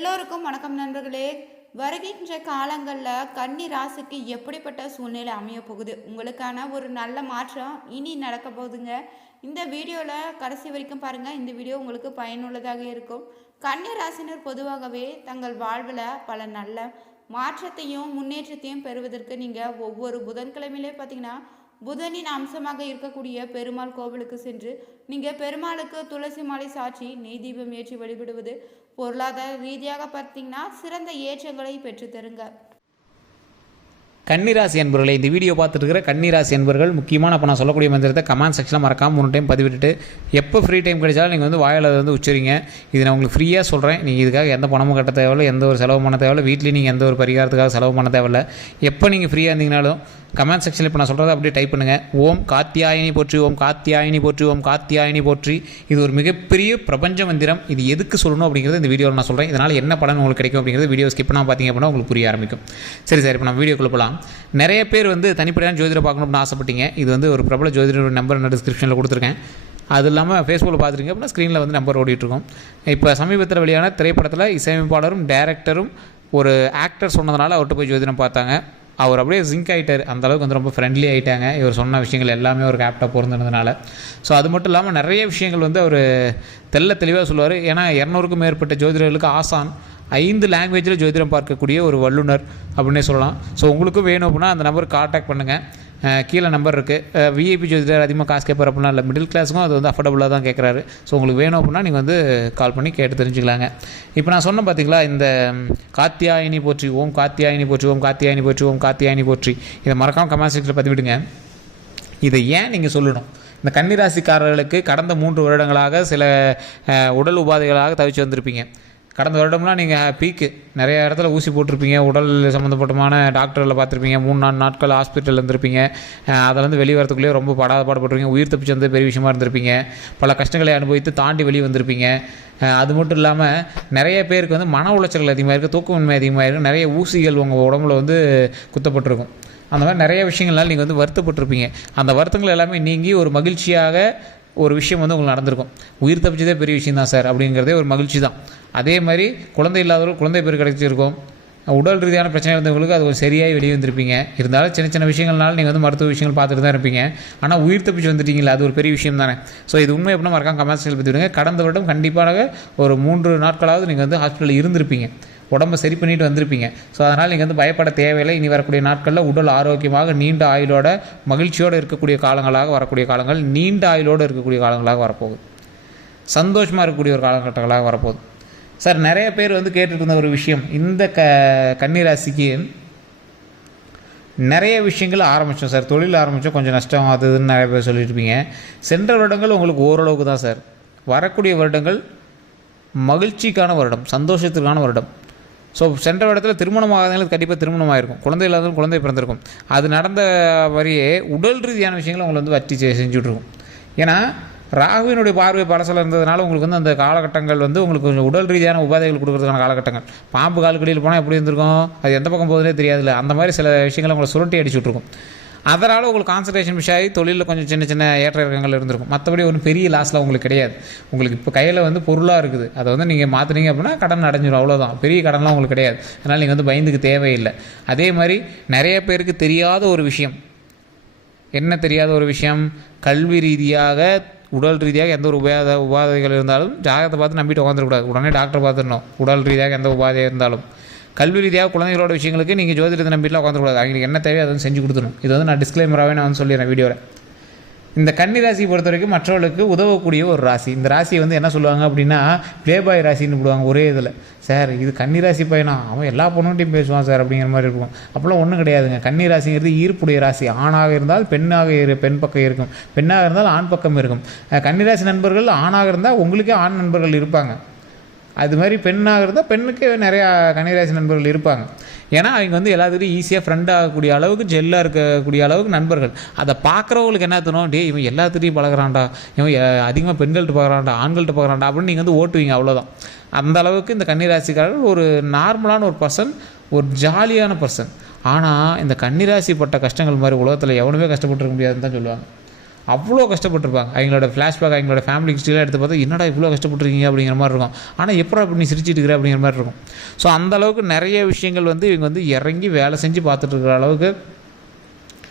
எல்லோருக்கும் வணக்கம் நண்பர்களே. வருகின்ற காலங்களில் கன்னி ராசிக்கு எப்படிப்பட்ட சூழ்நிலை அமைய போகுது? உங்களுக்கான ஒரு நல்ல மாற்றம் இனி நடக்க போகுதுங்க. இந்த வீடியோவில் கடைசி வரைக்கும் பாருங்கள் இந்த வீடியோ உங்களுக்கு பயனுள்ளதாக இருக்கும். கன்னி ராசினர் பொதுவாகவே தங்கள் வாழ்வில் பல நல்ல மாற்றத்தையும் முன்னேற்றத்தையும் பெறுவதற்கு நீங்கள் ஒவ்வொரு புதன்கிழமையிலே பார்த்தீங்கன்னா புதனின் அம்சமாக இருக்கக்கூடிய பெருமாள் கோவிலுக்கு சென்று நீங்கள் பெருமாளுக்கு துளசி மாலை சாற்றி நெய் தீபம் ஏற்றி வழிபடுவது பொருளாதார ரீதியாக பார்த்தீங்கன்னா சிறந்த ஏற்றங்களை பெற்றுத்தருங்க கன்னிராசி என்பவர்களை இந்த வீடியோ பார்த்துட்டு இருக்கிற கன்னிராசி என்பவர்கள் முக்கியமான இப்போ நான் சொல்லக்கூடிய மந்திரத்தை கமெண்ட் செக்ஷனில் மறக்காம மூணு டைம் பதிவிட்டுட்டு எப்போ ஃப்ரீ டைம் கிடைச்சாலும் நீங்கள் வந்து வாயில் வந்து உச்சரிங்க. இது நான் உங்களுக்கு ஃப்ரீயாக சொல்கிறேன் நீங்கள் இதுக்காக எந்த பணமும் கட்ட தேவையில்ல எந்த ஒரு செலவு பண்ண தேவையில்ல வீட்லேயும் நீங்கள் எந்த ஒரு பரிகாரத்துக்காக செலவு பண்ண தேவையில்லை. எப்போ நீங்கள் ஃப்ரீயாக இருந்தீங்கனாலும் கமெண்ட் செக்ஷனில் இப்போ நான் சொல்கிறத அப்படியே டைப் பண்ணுங்கள் ஓம் காத்தியாயினி போற்றி ஓம் காத்தியாயினி போற்றி ஓம் காத்தியாயினி போற்றி. இது ஒரு மிகப்பெரிய பிரபஞ்ச மந்திரம். இது எதுக்கு சொல்லணும் அப்படிங்கிறது இந்த வீடியோவில் நான் சொல்கிறேன் இதனால் என்ன பலன் உங்களுக்கு கிடைக்கும் அப்படிங்கிறது வீடியோ ஸ்கிப் பண்ணால் பார்த்தீங்க அப்படின்னா உங்களுக்கு புரிய ஆரம்பிக்கும். சரி சார் இப்போ நம்ம வீடியோக்குள்ளே போகலாம் நிறைய பேர் வந்து தனிப்படையான ஜோதிடர் பார்க்கணும்னு ஆசைப்பட்டீங்க. இது வந்து ஒரு பிரபல ஜோதிடர் நம்பர் நான் டிஸ்கிரிப்ஷனில் கொடுத்துருக்கேன். அது இல்லாமல் ஃபேஸ்புக்கில் பார்த்துருங்க அப்படின்னா ஸ்க்ரீனில் வந்து நம்பர் ஓடிட்டுருக்கோம் இப்போ சமீபத்தில் வெளியான திரைப்படத்தில் இசையமைப்பாளரும் டேரக்டரும் ஒரு ஆக்டர் சொன்னதுனால அவர்கிட்ட போய் ஜோதிடம் பார்த்தாங்க. அவர் அப்படியே ஜிங்க் ஆகிட்டார் அந்தளவுக்கு வந்து ரொம்ப ஃப்ரெண்ட்லி ஆகிட்டாங்க இவர் சொன்ன விஷயங்கள் எல்லாமே ஒரு ஆப்டாக பொருந்தினதுனால. ஸோ அது மட்டும் இல்லாமல் நிறைய விஷயங்கள் வந்து அவர் தெல்ல தெளிவாக சொல்லுவார். ஏன்னா இரநூறுக்கும் மேற்பட்ட ஜோதிடர்களுக்கு ஆசான். ஐந்து லாங்குவேஜில் ஜோதிடம் பார்க்கக்கூடிய ஒரு வல்லுநர் அப்படின்னே சொல்லலாம். ஸோ உங்களுக்கும் வேணும் அப்படின்னா அந்த நம்பருக்கு காண்டாக்ட் பண்ணுங்கள் கீழே நம்பர் இருக்குது விஐபி ஜோதிடர் அதிகமாக காசு கேட்பார் அப்படின்னா இல்லை மிடில் கிளாஸுக்கும் அது வந்து அஃபோர்டபுளாக தான் கேட்குறாரு ஸோ உங்களுக்கு வேணும் அப்படின்னா நீங்கள் வந்து கால் பண்ணி கேட்டு தெரிஞ்சுக்கலாங்க. இப்போ நான் சொன்னேன் பார்த்தீங்களா இந்த காத்தியாயினி போற்றி ஓம் காத்தியாயினி போற்றி ஓம் காத்தியாயினி போற்றி ஓம் காத்தியாயினி போற்றி. இதை மறக்காமல் கமெண்ட் செக்ஷனில் பதிவிடுங்க. இதை ஏன் நீங்கள் சொல்லணும்? இந்த கன்னிராசிக்காரர்களுக்கு கடந்த மூன்று வருடங்களாக சில உடல் உபாதைகளாக தவிச்சு வந்திருப்பீங்க. கடந்த வருடம்லாம் நீங்கள் பீக்கு நிறைய இடத்துல ஊசி போட்டிருப்பீங்க. உடல் சம்மந்தப்பட்டமான டாக்டரில் பார்த்துருப்பீங்க. மூணு நாலு நாட்கள் ஹாஸ்பிட்டலில் இருந்திருப்பீங்க. அதிலேருந்து அதில் வந்து வெளியே வரத்துக்குள்ளேயே ரொம்ப படாத பாடுபட்டுருப்பீங்க. உயிர் தப்பிச்சு வந்து பெரிய விஷயமா இருந்திருப்பீங்க. பல கஷ்டங்களை அனுபவித்து தாண்டி வெளியே வந்திருப்பீங்க. அது மட்டும் இல்லாமல் நிறைய பேருக்கு வந்து மன உளைச்சல் அதிகமாக இருக்குது தூக்கமின்மை அதிகமாக இருக்குது நிறைய ஊசிகள் உங்கள் உடம்புல வந்து குத்தப்பட்டிருக்கும். அந்த மாதிரி நிறைய விஷயங்கள்னால நீங்கள் வந்து வருத்தப்பட்டிருப்பீங்க. அந்த வருத்தங்கள் எல்லாமே நீங்கி ஒரு மகிழ்ச்சியாக ஒரு விஷயம் வந்து உங்களுக்கு நடந்திருக்கும். உயிர் தப்பிச்சதே பெரிய விஷயம் தான் சார் அப்படிங்கிறதே ஒரு மகிழ்ச்சி தான் அதே மாதிரி குழந்தை இல்லாதவர்கள் குழந்தை பேர் கிடைச்சிருக்கும். உடல் ரீதியான பிரச்சனை இருந்தவங்களுக்கு அது ஒரு சரியாக வெளியே வந்திருப்பீங்க. இருந்தாலும் சின்ன சின்ன விஷயங்கள்னால நீங்கள் வந்து மருத்துவ விஷயங்கள் பார்த்துட்டு தான் இருப்பீங்க. ஆனால் உயிர் தப்பிச்சு வந்துட்டீங்களா அது ஒரு பெரிய விஷயம் தானே. ஸோ இது உண்மை எப்படின்னா மறக்காம கமெண்ட்ஸில் பற்றி விடுங்க கடந்த வருடம் கண்டிப்பாக ஒரு மூன்று நாட்களாவது நீங்கள் வந்து ஹாஸ்பிட்டலில் இருந்திருப்பீங்க. உடம்பை சரி பண்ணிட்டு வந்திருப்பீங்க. ஸோ அதனால் நீங்கள் வந்து பயப்பட தேவையில்லை. இனி வரக்கூடிய நாட்களில் உடல் ஆரோக்கியமாக நீண்ட ஆயுளோட மகிழ்ச்சியோடு இருக்கக்கூடிய காலங்களாக வரக்கூடிய காலங்கள் நீண்ட ஆயுளோடு இருக்கக்கூடிய காலங்களாக வரப்போகுது. சந்தோஷமாக இருக்கக்கூடிய ஒரு காலகட்டங்களாக வரப்போகுது. சார் நிறைய பேர் வந்து கேட்டுட்டு இருந்த ஒரு விஷயம் இந்த க கன்னிராசிக்கு நிறைய விஷயங்கள் ஆரம்பித்தோம் சார் தொழில் ஆரம்பித்தோம் கொஞ்சம் நஷ்டம் அது இதுன்னு நிறைய பேர் சொல்லியிருப்பீங்க. இருப்பீங்க சென்ற வருடங்கள் உங்களுக்கு ஓரளவுக்கு தான் சார் வரக்கூடிய வருடங்கள் மகிழ்ச்சிக்கான வருடம் சந்தோஷத்துக்கான வருடம். ஸோ சென்ற இடத்துல திருமணம் ஆகாதவங்களுக்கு கண்டிப்பாக திருமணம் ஆயிருக்கும் குழந்தை இல்லாதவங்க குழந்தை பிறந்திருக்கும். அது நடந்த வரையே உடல் ரீதியான விஷயங்களை உங்களை வந்து வட்டி செ- செஞ்சுட்ருக்கும். ஏன்னா ராகுவினுடைய பார்வை பலசில் இருந்ததுனால உங்களுக்கு வந்து அந்த காலகட்டங்கள் வந்து உங்களுக்கு கொஞ்சம் உடல் ரீதியான உபாதைகள் கொடுக்குறதுக்கான காலகட்டங்கள். பாம்பு காலுக்கடியில் போனால் எப்படி இருந்திருக்கும்? அது எந்த பக்கம் போகுதுனே தெரியாதுல்ல. அந்த மாதிரி சில விஷயங்களை உங்களை சுருட்டி அடிச்சு விட்ருக்கும் அதனால் உங்களுக்கு கான்சன்ட்ரேஷன் மிஸ் ஆகி தொழிலில் கொஞ்சம் சின்ன சின்ன ஏற்ற இறக்கங்கள் இருந்திருக்கும். மற்றபடி ஒன்றும் பெரிய லாஸில் உங்களுக்கு கிடையாது. உங்களுக்கு இப்போ கையில் வந்து பொருளாக இருக்குது. அதை வந்து நீங்கள் மாற்றுனீங்க அப்படின்னா கடன் அடைஞ்சிடும் அவ்வளோதான் பெரிய கடன்லாம் உங்களுக்கு கிடையாது. அதனால் நீங்கள் வந்து பயந்துக்கு தேவையில்லை. அதே மாதிரி நிறைய பேருக்கு தெரியாத ஒரு விஷயம். என்ன தெரியாத ஒரு விஷயம்? கல்வி ரீதியாக உடல் ரீதியாக எந்த ஒரு உபாத உபாதைகள் இருந்தாலும் ஜாகத்தை பார்த்து நம்பிட்டு உட்காந்துருக்கூடாது உடனே டாக்டர் பார்த்துடணும். உடல் ரீதியாக எந்த உபாதையாக இருந்தாலும். கல்வி ரீதியாக குழந்தைகளோட விஷயங்களுக்கு நீங்கள் ஜோதிடத்தை நம்பிட்டுலாம் உட்காந்துக்கூடாது அவங்களுக்கு என்ன தேவையோ அதை செஞ்சு கொடுத்துணும் இது வந்து நான் டிஸ்க்ளைமராகவே நான் வந்து சொல்லிடுறேன் வீடியோவில் இந்த கன்னி ராசியை பொறுத்த வரைக்கும் மற்றவர்களுக்கு உதவக்கூடிய ஒரு ராசி. இந்த ராசியை வந்து என்ன சொல்லுவாங்க அப்படின்னா பிளேபாய் ராசின்னு போடுவாங்க ஒரே இதில். சார் இது கன்னி ராசி பையனா? அவன் எல்லா பொண்ணுகிட்டையும் பேசுவான் சார் அப்படிங்கிற மாதிரி இருக்கும். அப்போலாம் ஒன்றும் கிடையாதுங்க. கன்னி ராசிங்கிறது ஈர்ப்புடைய ராசி. ஆணாக இருந்தால் பெண்ணாக இரு பெண் பக்கம் இருக்கும். பெண்ணாக இருந்தால் ஆண் பக்கம் இருக்கும். கன்னி கன்னிராசி நண்பர்கள் ஆணாக இருந்தால் உங்களுக்கே ஆண் நண்பர்கள் இருப்பாங்க. அது மாதிரி பெண்ணாக இருந்தால் பெண்ணுக்கே நிறையா கன்னிராசி நண்பர்கள் இருப்பாங்க. ஏன்னா அவங்க வந்து எல்லாத்துக்கும் ஈஸியாக ஃப்ரெண்ட் ஆகக்கூடிய அளவுக்கு ஜெல்லாக இருக்கக்கூடிய அளவுக்கு நண்பர்கள். அதை பார்க்குறவங்களுக்கு என்ன தோணும்? டே இவன் எல்லாத்துட்டையும் பழகுறான்டா. இவன் அதிகமாக பெண்கள்கிட்ட பார்க்குறான்டா ஆண்கள்கிட்ட பார்க்குறான்டா அப்படின்னு நீங்கள் வந்து ஓட்டுவீங்க அவ்வளோதான் அந்த அளவுக்கு இந்த கன்னிராசிக்காரர்கள் ஒரு நார்மலான ஒரு பர்சன் ஒரு ஜாலியான பர்சன். ஆனால் இந்த கன்னிராசி பட்ட கஷ்டங்கள் மாதிரி உலகத்தில் எவனுமே கஷ்டப்பட்டுருக்க முடியாதுன்னு தான் சொல்லுவாங்க. அவ்வளோ கஷ்டப்பட்டிருப்பாங்க. அவங்களோட ஃப்ளாஷ்பேக் அவங்களோட ஃபேமிலி ஹிஸ்ட்ரியெலாம் எடுத்து பார்த்தா என்னடா இவ்வளோ கஷ்டப்பட்டுருக்கீங்க? அப்படிங்கிற மாதிரி இருக்கும். ஆனால் எப்படா அப்படி நீ சிரிச்சிட்டு இருக்கிற? அப்படிங்கிற மாதிரி இருக்கும். ஸோ அந்த அளவுக்கு நிறைய விஷயங்கள் வந்து இவங்க வந்து இறங்கி வேலை செஞ்சு பார்த்துட்டு இருக்கிற அளவுக்கு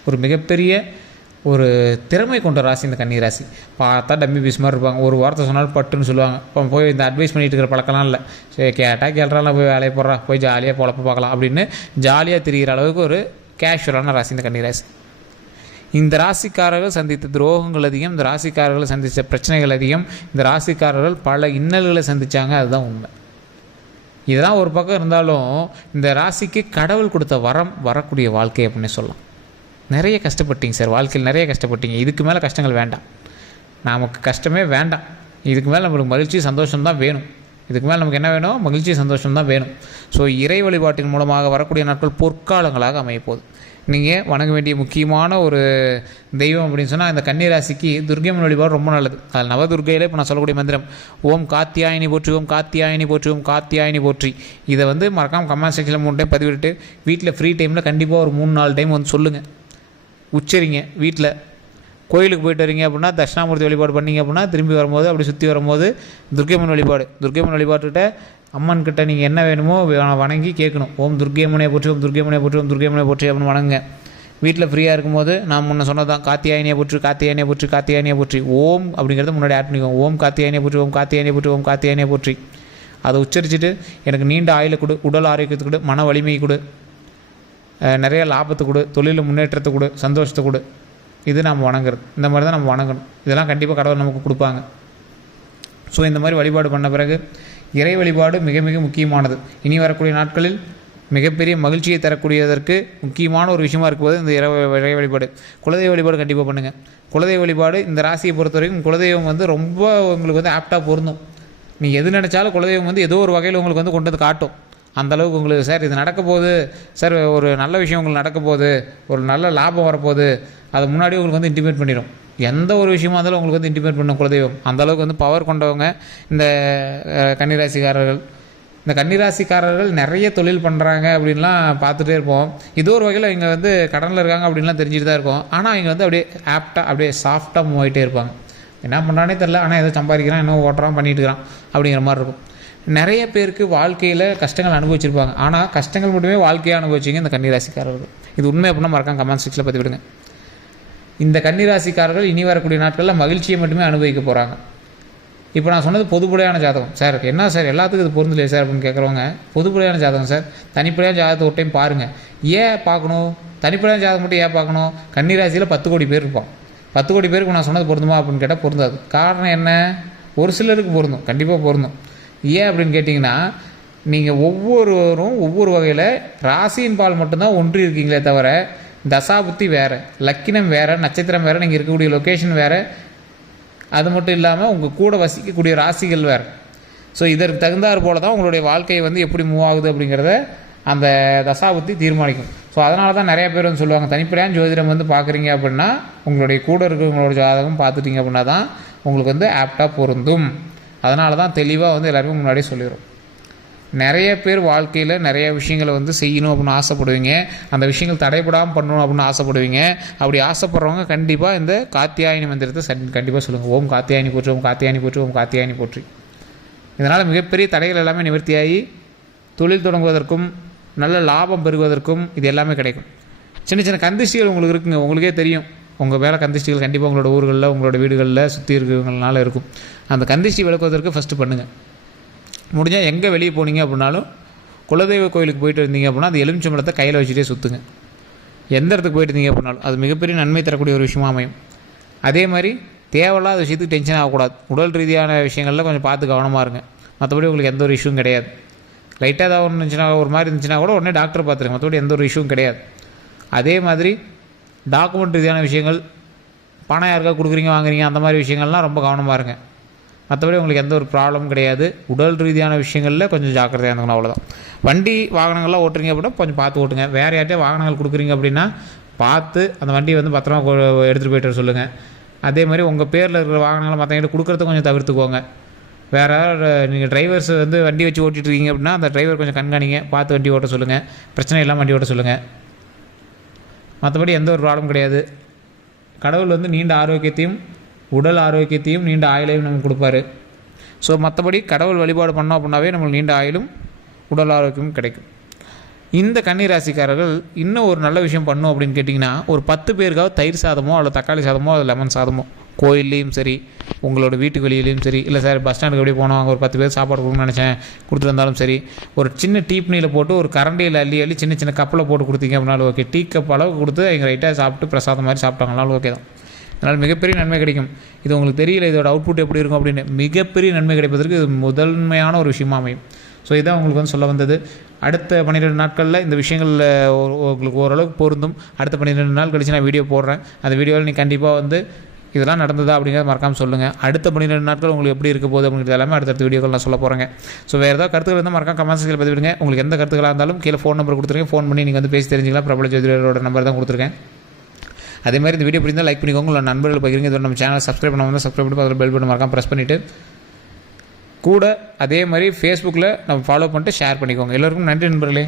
ஒரு மிகப்பெரிய ஒரு திறமை கொண்ட ராசி இந்த கன்னி ராசி. பார்த்தா டம்மி பீஸ் மாதிரி இருப்பாங்க. ஒரு வார்த்தை சொன்னாலும் பட்டுன்னு சொல்லுவாங்க. இப்போ போய் இந்த அட்வைஸ் பண்ணிட்டு இருக்கிற பழக்கம்லாம் இல்லை. சரி கேட்டால் கேள்றாலாம் போய் வேலையை போடுறா. போய் ஜாலியாக பொழப்ப பார்க்கலாம். அப்படின்னு ஜாலியாக தெரிகிற அளவுக்கு ஒரு கேஷுவலான ராசி இந்த கன்னி ராசி. இந்த ராசிக்காரர்கள் சந்தித்த துரோகங்கள் அதிகம் இந்த ராசிக்காரர்கள் சந்தித்த பிரச்சனைகள் அதிகம் இந்த ராசிக்காரர்கள் பல இன்னல்களை சந்தித்தாங்க அதுதான் உண்மை. இதெல்லாம் ஒரு பக்கம் இருந்தாலும் இந்த ராசிக்கு கடவுள் கொடுத்த வரம் வரக்கூடிய வாழ்க்கை அப்படின்னு சொல்லலாம். நிறைய கஷ்டப்பட்டீங்க சார் வாழ்க்கையில் நிறைய கஷ்டப்பட்டீங்க. இதுக்கு மேலே கஷ்டங்கள் வேண்டாம். நமக்கு கஷ்டமே வேண்டாம். இதுக்கு மேலே நம்மளுக்கு மகிழ்ச்சி சந்தோஷம் தான் வேணும். இதுக்கு மேலே நமக்கு என்ன வேணும்? மகிழ்ச்சி சந்தோஷம் தான் வேணும். ஸோ இறை வழிபாட்டின் மூலமாக வரக்கூடிய நாட்கள் பொற்காலங்களாக அமையப்போகுது நீங்கள் வணங்க வேண்டிய முக்கியமான ஒரு தெய்வம் அப்படின்னு சொன்னால் இந்த கன்னிராசிக்கு துர்கைமன் வழிபாடு ரொம்ப நல்லது. அதில் நவதுர்கையில் இப்போ நான் சொல்லக்கூடிய மந்திரம். ஓம் காத்தியாயினி போற்றி ஓம் காத்தியாயினி போற்றி ஓம் காத்தியாயினி போற்றி. இதை வந்து மறக்காமல் கமெண்ட் செக்ஷனில் மூணு டைம் பதிவிட்டு வீட்டில் ஃப்ரீ டைமில் கண்டிப்பாக ஒரு மூணு நாலு டைம் வந்து சொல்லுங்கள் உச்சரிங்க வீட்டில் கோயிலுக்கு போயிட்டு வரீங்க அப்படின்னா தட்சிணாமூர்த்தி வழிபாடு பண்ணீங்க அப்படின்னா திரும்பி வரும்போது அப்படி சுற்றி வரும்போது துர்க்கைமன் வழிபாடு. துர்க்கைமன் வழிபாட்டுக்கிட்ட அம்மன் கிட்ட நீங்கள் என்ன வேணுமோ வணங்கி கேட்கணும். ஓம் துர்க்கையம்மனை போற்றி ஓம் துர்க்கையம்மனை போற்றி ஓம் துர்க்கையம்மனை போற்றி அப்படின்னு வணங்குங்க. வீட்டில் ஃப்ரீயாக இருக்கும்போது நான் முன்ன சொன்னதான் காத்தியாயினியை போற்றி காத்தியாயினியை போற்றி காத்தியாயினியை போற்றி. ஓம் அப்படிங்கிறது முன்னாடி ஆட் பண்ணிக்கோங்க. ஓம் காத்தியாயினியை போற்றி ஓம் காத்தியாயினியை போற்றி ஓம் காத்தியாயினியை போற்றி. அதை உச்சரிச்சுட்டு எனக்கு நீண்ட ஆயுளை கொடு உடல் ஆரோக்கியத்தை கொடு மன வலிமை கொடு நிறைய லாபத்தை கொடு தொழிலில் முன்னேற்றத்தை கொடு சந்தோஷத்தை கொடு. இது நம்ம வணங்குறது. இந்த மாதிரி தான் நம்ம வணங்கணும். இதெல்லாம் கண்டிப்பாக கடவுள் நமக்கு கொடுப்பாங்க. ஸோ இந்த மாதிரி வழிபாடு பண்ண பிறகு இறை வழிபாடு மிக மிக முக்கியமானது. இனி வரக்கூடிய நாட்களில் மிகப்பெரிய மகிழ்ச்சியை தரக்கூடியதற்கு முக்கியமான ஒரு விஷயமா இருக்கும்போது இந்த இறை இறை வழிபாடு. குலதெய்வ வழிபாடு கண்டிப்பாக பண்ணுங்கள் குலதெய்வ வழிபாடு இந்த ராசியை பொறுத்த வரைக்கும் குலதெய்வம் வந்து ரொம்ப உங்களுக்கு வந்து ஆப்டாக பொருந்தும். நீ எது நினச்சாலும் குலதெய்வம் வந்து ஏதோ ஒரு வகையில் உங்களுக்கு வந்து கொண்டு வந்து காட்டும். அந்தளவுக்கு உங்களுக்கு சார் இது நடக்க போகுது. சார் ஒரு நல்ல விஷயம் உங்களுக்கு நடக்க போகுது. ஒரு நல்ல லாபம் வரப்போகுது. அது முன்னாடி உங்களுக்கு வந்து இன்டிமேட் பண்ணிடும் எந்த ஒரு விஷயமா இருந்தாலும் உங்களுக்கு வந்து இன்டிமேட் பண்ணும் குலதெய்வம். அந்த அளவுக்கு வந்து பவர் கொண்டவங்க இந்த கன்னிராசிக்காரர்கள். இந்த கன்னிராசிக்காரர்கள் நிறைய தொழில் பண்ணுறாங்க அப்படின்லாம் பார்த்துட்டே இருப்போம். இது ஒரு வகையில் இங்கே வந்து கடனில் இருக்காங்க அப்படின்லாம் தெரிஞ்சுட்டு தான் இருக்கும். ஆனால் இங்கே வந்து அப்படியே ஆப்டாக அப்படியே சாஃப்டாக மூவ் ஆகிட்டே இருப்பாங்க. என்ன பண்ணுறானே தெரில ஆனால் எதை சம்பாதிக்கிறான் என்ன ஓட்டுறான் பண்ணிட்டு இருக்கிறான் அப்படிங்கிற மாதிரி இருக்கும். நிறைய பேருக்கு வாழ்க்கையில் கஷ்டங்கள் அனுபவிச்சிருப்பாங்க. ஆனால் கஷ்டங்கள் மட்டுமே வாழ்க்கையாக அனுபவிச்சிங்க இந்த கன்னிராசிக்காரர்கள். இது உண்மை அப்படின்னா மறக்காம கமெண்ட் செக்ஷனில் பற்றி விடுங்க இந்த கன்னிராசிக்காரர்கள் இனி வரக்கூடிய நாட்களில் மகிழ்ச்சியை மட்டுமே அனுபவிக்க போகிறாங்க இப்போ நான் சொன்னது பொதுப்படையான ஜாதகம். சார் என்ன சார்? எல்லாத்துக்கும் இது பொருந்தலையே சார் அப்படின்னு கேட்குறவங்க பொதுப்படையான ஜாதகம் சார். தனிப்படையான ஜாதகத்தை ஒரு டைம் பாருங்கள் ஏன் பார்க்கணும்? தனிப்படையான ஜாதகம் மட்டும் ஏன் பார்க்கணும்? கன்னிராசியில் பத்து கோடி பேர் இருப்பான். பத்து கோடி பேருக்கு நான் சொன்னது பொருந்துமா அப்படின்னு கேட்டால் பொருந்தாது. காரணம் என்ன? ஒரு சிலருக்கு பொருந்தும். கண்டிப்பாக பொருந்தும். ஏன் அப்படின்னு கேட்டிங்கன்னா நீங்கள் ஒவ்வொருவரும் ஒவ்வொரு வகையில் ராசியின் பால் மட்டும்தான் ஒன்றி இருக்கீங்களே தவிர தசாபுத்தி வேறு லக்கினம் வேறு நட்சத்திரம் வேறு நீங்கள் இருக்கக்கூடிய லொக்கேஷன் வேறு. அது மட்டும் இல்லாமல் உங்கள் கூட வசிக்கக்கூடிய ராசிகள் வேறு. ஸோ இதற்கு தகுந்தாற் போல தான் உங்களுடைய வாழ்க்கை வந்து எப்படி மூவ் ஆகுது அப்படிங்கிறத அந்த தசாபுத்தி தீர்மானிக்கும். ஸோ அதனால தான் நிறைய பேர் வந்து சொல்லுவாங்க தனிப்படையான ஜோதிடம் வந்து பார்க்குறீங்க அப்படின்னா உங்களுடைய கூட இருக்கிறவங்களோட ஜாதகம் பார்த்துட்டீங்க அப்படின்னா தான் உங்களுக்கு வந்து ஆப்டாக பொருந்தும். அதனால தான் தெளிவாக வந்து எல்லாருமே முன்னாடியே சொல்லிடுறோம். நிறைய பேர் வாழ்க்கையில் நிறைய விஷயங்களை வந்து செய்யணும் அப்படின்னு ஆசைப்படுவீங்க. அந்த விஷயங்கள் தடைபடாமல் பண்ணணும் அப்படின்னு ஆசைப்படுவீங்க. அப்படி ஆசைப்படுறவங்க கண்டிப்பாக இந்த காத்தியாயினி மந்திரத்தை சன் கண்டிப்பாக சொல்லுங்கள் ஓம் காத்தியாயினி போற்றி ஓம் காத்தியாயினி போற்றி ஓம் காத்தியாயினி போற்றி. இதனால் மிகப்பெரிய தடைகள் எல்லாமே நிவர்த்தியாகி தொழில் தொடங்குவதற்கும் நல்ல லாபம் பெறுவதற்கும் இது எல்லாமே கிடைக்கும். சின்ன சின்ன கந்திஷ்டிகள் உங்களுக்கு இருக்குங்க. உங்களுக்கே தெரியும். உங்கள் வேலை கந்திஷ்டிகள் கண்டிப்பாக உங்களோட ஊர்களில் உங்களோட வீடுகளில் சுற்றி இருக்கிறவங்களால இருக்கும். அந்த கந்திஷ்டி விளக்குவதற்கு ஃபஸ்ட்டு பண்ணுங்கள் முடிஞ்சால் எங்கே வெளியே போனீங்க அப்படின்னாலும் குலதெய்வ கோயிலுக்கு போயிட்டு இருந்தீங்க அப்படின்னா அந்த எலுமிச்சம்பழத்தை கையில் வச்சுட்டே சுற்றுங்க எந்த இடத்துக்கு போயிட்டு இருந்தீங்க அப்படின்னாலும் அது மிகப்பெரிய நன்மை தரக்கூடிய ஒரு விஷயமா அமையும். அதே மாதிரி தேவையில்லாத விஷயத்துக்கு டென்ஷன் ஆகக்கூடாது. உடல் ரீதியான விஷயங்களில் கொஞ்சம் பார்த்து கவனமாக இருங்க. மற்றபடி உங்களுக்கு எந்த ஒரு இஷ்யூவும் கிடையாது. லைட்டாக ஏதாவது ஒன்று இருந்துச்சுன்னா ஒரு மாதிரி இருந்துச்சுன்னா கூட உடனே டாக்டர் பார்த்துருங்க. மற்றபடி எந்த ஒரு இஷ்யூவும் கிடையாது. அதே மாதிரி டாக்குமெண்ட் ரீதியான விஷயங்கள் பணம் யாருக்கா கொடுக்குறீங்க வாங்குறீங்க அந்த மாதிரி விஷயங்கள்லாம் ரொம்ப கவனமாக இருங்க. மற்றபடி உங்களுக்கு எந்த ஒரு ப்ராப்ளமும் கிடையாது. உடல் ரீதியான விஷயங்களில் கொஞ்சம் ஜாக்கிரதையாக இருந்துக்கணும் அவ்வளோதான் வண்டி வாகனங்கள்லாம் ஓட்டுறீங்க அப்படின்னா கொஞ்சம் பார்த்து ஓட்டுங்க. வேறு யார்கிட்டயே வாகனங்கள் கொடுக்குறீங்க அப்படின்னா பார்த்து அந்த வண்டியை வந்து பத்திரமா கொ- எடுத்துகிட்டு போயிட்டு சொல்லுங்கள் அதே மாதிரி உங்கள் பேரில் இருக்கிற வாகனங்களை மற்றவங்கிட்ட கொடுக்குறத கொஞ்சம் தவிர்த்துக்கோங்க. வேறு நீங்கள் டிரைவர்ஸ் வந்து வண்டி வச்சு ஓட்டிகிட்டு இருக்கீங்க அப்படின்னா அந்த டிரைவர் கொஞ்சம் கண்காணிங்க. பார்த்து வண்டி ஓட்ட சொல்லுங்கள் பிரச்சனை இல்லாமல் வண்டி ஓட்ட சொல்லுங்கள் மற்றபடி எந்த ஒரு ப்ராப்ளம் கிடையாது. கடவுள் வந்து நீண்ட ஆரோக்கியத்தையும் உடல் ஆரோக்கியத்தையும் நீண்ட ஆயுளையும் நமக்கு கொடுப்பாரு. ஸோ மற்றபடி கடவுள் வழிபாடு பண்ணோம் அப்படின்னாவே நம்மளுக்கு நீண்ட ஆயுளும் உடல் ஆரோக்கியமும் கிடைக்கும். இந்த கன்னிராசிக்காரர்கள் இன்னும் ஒரு நல்ல விஷயம் பண்ணும் அப்படின்னு கேட்டிங்கன்னா ஒரு பத்து பேருக்காவது தயிர் சாதமோ அல்லது தக்காளி சாதமோ அல்லது லெமன் சாதமோ கோயில்லையும் சரி உங்களோட வீட்டு வெளியிலையும் சரி இல்லை சார் பஸ் ஸ்டாண்டுக்கு எப்படி போனோம் அங்கே ஒரு பத்து பேர் சாப்பாடு கொடுக்கணும்னு நினச்சேன் கொடுத்துட்டு வந்தாலும் சரி ஒரு சின்ன டீப்னியில் போட்டு ஒரு கரண்டியில் அள்ளி அள்ளி சின்ன சின்ன கப்பில் போட்டு கொடுத்தீங்க அப்படின்னாலும் ஓகே டீ கப் அளவுக்கு கொடுத்து எங்கள் ரைட்டாக சாப்பிட்டு பிரசாதம் மாதிரி சாப்பிட்டாங்கனாலும் ஓகே தான். அதனால் மிகப்பெரிய நன்மை கிடைக்கும். இது உங்களுக்கு தெரியல இதோட அவுட்புட் எப்படி இருக்கும் அப்படின்னு. மிகப்பெரிய நன்மை கிடைப்பதற்கு இது முதன்மையான ஒரு விஷயமா அமையும். ஸோ இதான் உங்களுக்கு வந்து சொல்ல வந்தது. அடுத்த பன்னிரெண்டு நாட்களில் இந்த விஷயங்களில் உங்களுக்கு ஓரளவுக்கு பொருந்தும். அடுத்த பன்னிரெண்டு நாள் கழிச்சு நான் வீடியோ போடுறேன். அந்த வீடியோவில் நீ கண்டிப்பாக வந்து இதெல்லாம் நடந்ததா அப்படிங்கிறத மறக்காமல் சொல்லுங்கள் அடுத்த பன்னிரெண்டு நாட்கள் உங்களுக்கு எப்படி இருக்க போகுது அப்படிங்கிறது எல்லாமே அடுத்தடுத்த வீடியோக்கள் நான் சொல்ல போகிறேங்க ஸோ வேறு ஏதாவது கருத்துக்கள் இருந்தால் மறக்காம கமெண்ட் செக்ஷனில் பதிவிடுங்க. உங்களுக்கு எந்த கருத்துக்களாக இருந்தாலும் கீழே ஃபோன் நம்பர் கொடுத்துருக்கேன். ஃபோன் பண்ணி நீங்கள் வந்து பேசி தெரிஞ்சுக்கலாம். பிரபல ஜோதிடரோட நம்பர் தான் கொடுத்துருக்கேன். அதே மாதிரி இந்த வீடியோ பிடிந்தால் லைக் பண்ணிக்கோங்க. உங்களோட நண்பர்கள் பகிருங்க. இதோட நம்ம சேனல் சப்ஸ்கிரைப் பண்ணாமல் சப்ஸ்கிரைப் பண்ணி அதில் பெல் பட்டன் மறக்காம ப்ரெஸ் பண்ணிவிட்டு கூட அதே மாதிரி ஃபேஸ்புக்கில் நம்ம ஃபாலோ பண்ணிட்டு ஷேர் பண்ணிக்கோங்க. எல்லோருக்கும் நன்றி நண்பர்களே.